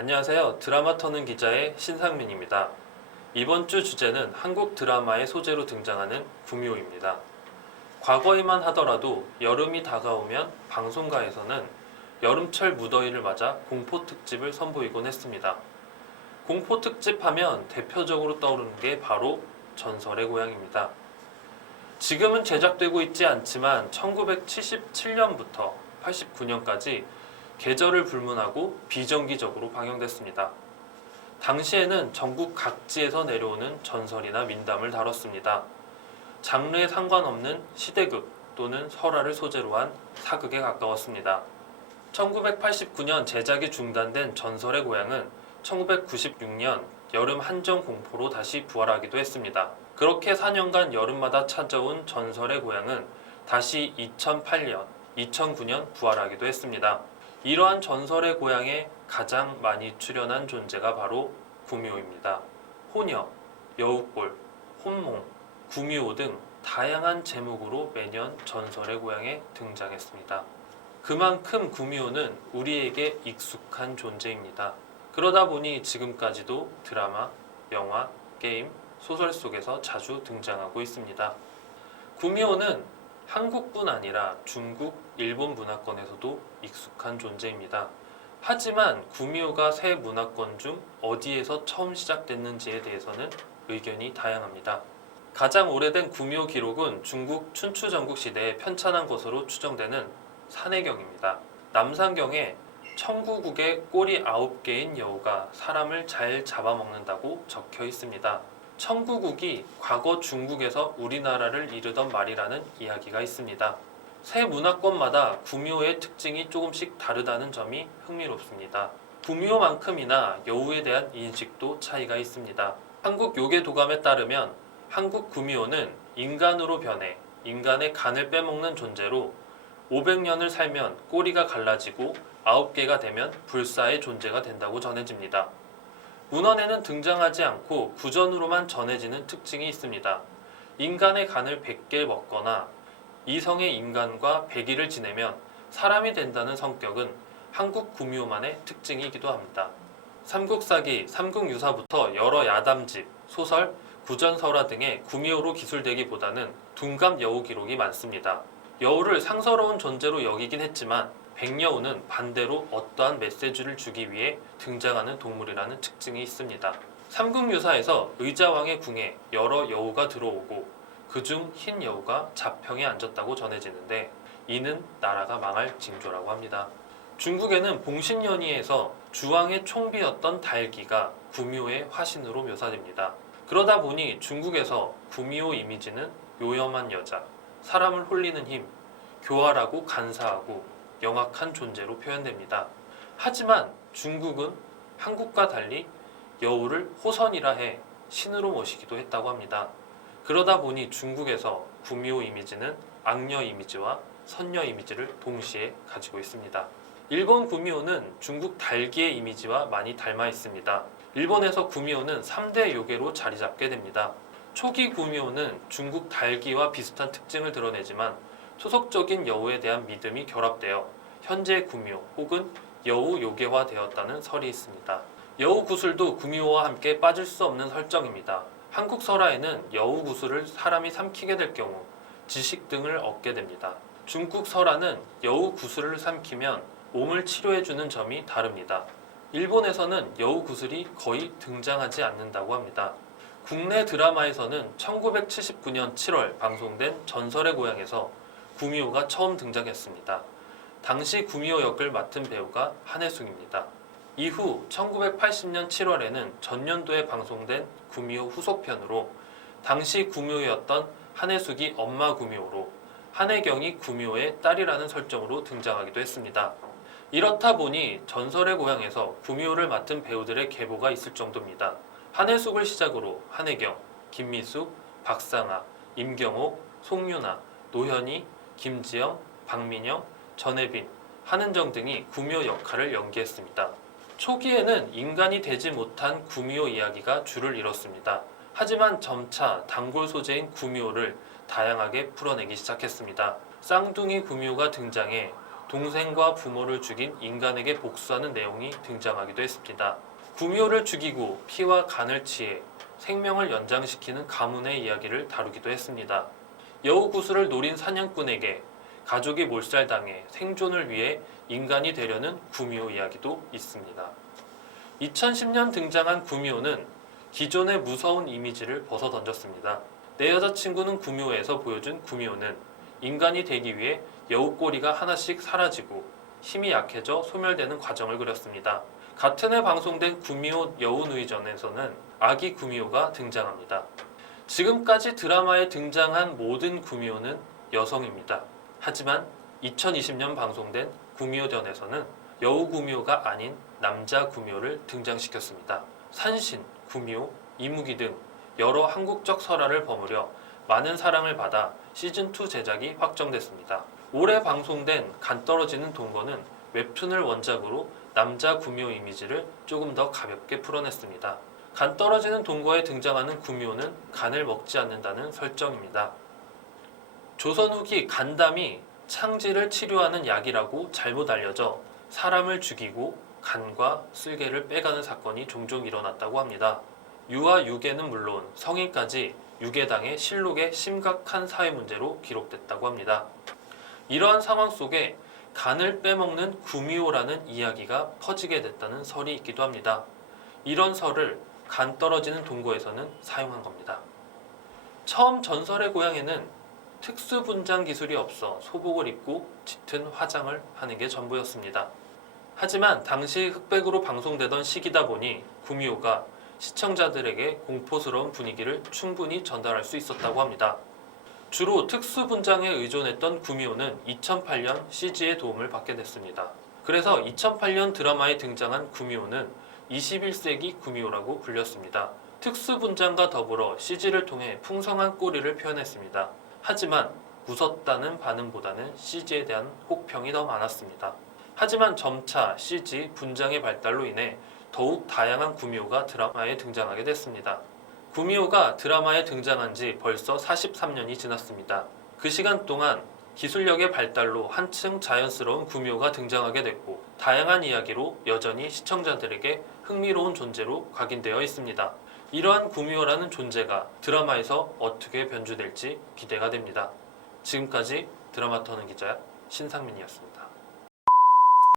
안녕하세요. 드라마 터는 기자의 신상민입니다. 이번 주 주제는 한국 드라마의 소재로 등장하는 구미호입니다. 과거에만 하더라도 여름이 다가오면 방송가에서는 여름철 무더위를 맞아 공포 특집을 선보이곤 했습니다. 공포 특집 하면 대표적으로 떠오르는 게 바로 전설의 고향입니다. 지금은 제작되고 있지 않지만 1977년부터 89년까지 계절을 불문하고 비정기적으로 방영됐습니다. 당시에는 전국 각지에서 내려오는 전설이나 민담을 다뤘습니다. 장르에 상관없는 시대극 또는 설화를 소재로 한 사극에 가까웠습니다. 1989년 제작이 중단된 전설의 고향은 1996년 여름 한정 공포로 다시 부활하기도 했습니다. 그렇게 4년간 여름마다 찾아온 전설의 고향은 다시 2008년, 2009년 부활하기도 했습니다. 이러한 전설의 고향에 가장 많이 출연한 존재가 바로 구미호입니다. 호녀, 여우꼴, 혼몽, 구미호 등 다양한 제목으로 매년 전설의 고향에 등장했습니다. 그만큼 구미호는 우리에게 익숙한 존재입니다. 그러다 보니 지금까지도 드라마, 영화, 게임, 소설 속에서 자주 등장하고 있습니다. 구미호는 한국뿐 아니라 중국, 일본 문화권에서도 익숙한 존재입니다. 하지만 구미호가 세 문화권 중 어디에서 처음 시작됐는지에 대해서는 의견이 다양합니다. 가장 오래된 구미호 기록은 중국 춘추전국 시대에 편찬한 것으로 추정되는 산해경입니다. 남산경에 청구국의 꼬리 9개인 여우가 사람을 잘 잡아먹는다고 적혀 있습니다. 청구국이 과거 중국에서 우리나라를 이르던 말이라는 이야기가 있습니다. 세 문화권마다 구미호의 특징이 조금씩 다르다는 점이 흥미롭습니다. 구미호만큼이나 여우에 대한 인식도 차이가 있습니다. 한국 요괴도감에 따르면 한국 구미호는 인간으로 변해 인간의 간을 빼먹는 존재로 500년을 살면 꼬리가 갈라지고 9개가 되면 불사의 존재가 된다고 전해집니다. 문헌에는 등장하지 않고 구전으로만 전해지는 특징이 있습니다. 인간의 간을 100개 먹거나 이성의 인간과 100일을 지내면 사람이 된다는 성격은 한국 구미호만의 특징이기도 합니다. 삼국사기, 삼국유사부터 여러 야담집, 소설, 구전설화 등의 구미호로 기술되기보다는 둔감 여우 기록이 많습니다. 여우를 상서로운 존재로 여기긴 했지만 백여우는 반대로 어떠한 메시지를 주기 위해 등장하는 동물이라는 특징이 있습니다. 삼국유사에서 의자왕의 궁에 여러 여우가 들어오고 그중 흰 여우가 자평에 앉았다고 전해지는데 이는 나라가 망할 징조라고 합니다. 중국에는 봉신연희에서 주왕의 총비였던 달기가 구미호의 화신으로 묘사됩니다. 그러다 보니 중국에서 구미호 이미지는 요염한 여자, 사람을 홀리는 힘, 교활하고 간사하고 영악한 존재로 표현됩니다. 하지만 중국은 한국과 달리 여우를 호선이라 해 신으로 모시기도 했다고 합니다. 그러다 보니 중국에서 구미호 이미지는 악녀 이미지와 선녀 이미지를 동시에 가지고 있습니다. 일본 구미호는 중국 달기의 이미지와 많이 닮아 있습니다. 일본에서 구미호는 3대 요괴로 자리 잡게 됩니다. 초기 구미호는 중국 달기와 비슷한 특징을 드러내지만 소속적인 여우에 대한 믿음이 결합되어 현재 구미호 혹은 여우 요괴화 되었다는 설이 있습니다. 여우 구슬도 구미호와 함께 빠질 수 없는 설정입니다. 한국 설화에는 여우 구슬을 사람이 삼키게 될 경우 지식 등을 얻게 됩니다. 중국 설화는 여우 구슬을 삼키면 몸을 치료해주는 점이 다릅니다. 일본에서는 여우 구슬이 거의 등장하지 않는다고 합니다. 국내 드라마에서는 1979년 7월 방송된 전설의 고향에서 구미호가 처음 등장했습니다. 당시 구미호 역을 맡은 배우가 한혜숙입니다. 이후 1980년 7월에는 전년도에 방송된 구미호 후속편으로 당시 구미호였던 한혜숙이 엄마 구미호로 한혜경이 구미호의 딸이라는 설정으로 등장하기도 했습니다. 이렇다 보니 전설의 고향에서 구미호를 맡은 배우들의 계보가 있을 정도입니다. 한혜숙을 시작으로 한혜경, 김미숙, 박상아, 임경옥, 송유나, 노현희, 김지영, 박민영, 전혜빈, 한은정 등이 구미호 역할을 연기했습니다. 초기에는 인간이 되지 못한 구미호 이야기가 주를 이뤘습니다. 하지만 점차 단골 소재인 구미호를 다양하게 풀어내기 시작했습니다. 쌍둥이 구미호가 등장해 동생과 부모를 죽인 인간에게 복수하는 내용이 등장하기도 했습니다. 구미호를 죽이고 피와 간을 취해 생명을 연장시키는 가문의 이야기를 다루기도 했습니다. 여우구슬을 노린 사냥꾼에게 가족이 몰살당해 생존을 위해 인간이 되려는 구미호 이야기도 있습니다. 2010년 등장한 구미호는 기존의 무서운 이미지를 벗어던졌습니다. 내 여자친구는 구미호에서 보여준 구미호는 인간이 되기 위해 여우꼬리가 하나씩 사라지고 힘이 약해져 소멸되는 과정을 그렸습니다. 같은 해 방송된 구미호 여우누이전에서는 아기 구미호가 등장합니다. 지금까지 드라마에 등장한 모든 구미호는 여성입니다. 하지만 2020년 방송된 구미호전에서는 여우 구미호가 아닌 남자 구미호를 등장시켰습니다. 산신, 구미호, 이무기 등 여러 한국적 설화를 버무려 많은 사랑을 받아 시즌2 제작이 확정됐습니다. 올해 방송된 간 떨어지는 동거는 웹툰을 원작으로 남자 구미호 이미지를 조금 더 가볍게 풀어냈습니다. 간 떨어지는 동거에 등장하는 구미호는 간을 먹지 않는다는 설정입니다. 조선 후기 간담이 창지를 치료하는 약이라고 잘못 알려져 사람을 죽이고 간과 쓸개를 빼가는 사건이 종종 일어났다고 합니다. 유아 유괴는 물론 성인까지 유괴당해 실록에 심각한 사회 문제로 기록됐다고 합니다. 이러한 상황 속에 간을 빼먹는 구미호라는 이야기가 퍼지게 됐다는 설이 있기도 합니다. 이런 설을 간 떨어지는 동거에서는 사용한 겁니다. 처음 전설의 고향에는 특수 분장 기술이 없어 소복을 입고 짙은 화장을 하는 게 전부였습니다. 하지만 당시 흑백으로 방송되던 시기다 보니 구미호가 시청자들에게 공포스러운 분위기를 충분히 전달할 수 있었다고 합니다. 주로 특수 분장에 의존했던 구미호는 2008년 CG의 도움을 받게 됐습니다. 그래서 2008년 드라마에 등장한 구미호는 21세기 구미호라고 불렸습니다. 특수 분장과 더불어 CG를 통해 풍성한 꼬리를 표현했습니다. 하지만 무섭다는 반응보다는 CG에 대한 혹평이 더 많았습니다. 하지만 점차 CG 분장의 발달로 인해 더욱 다양한 구미호가 드라마에 등장하게 됐습니다. 구미호가 드라마에 등장한 지 벌써 43년이 지났습니다. 그 시간 동안 기술력의 발달로 한층 자연스러운 구미호가 등장하게 됐고 다양한 이야기로 여전히 시청자들에게 흥미로운 존재로 각인되어 있습니다. 이러한 구미호라는 존재가 드라마에서 어떻게 변주될지 기대가 됩니다. 지금까지 드라마 터는 기자 신상민이었습니다.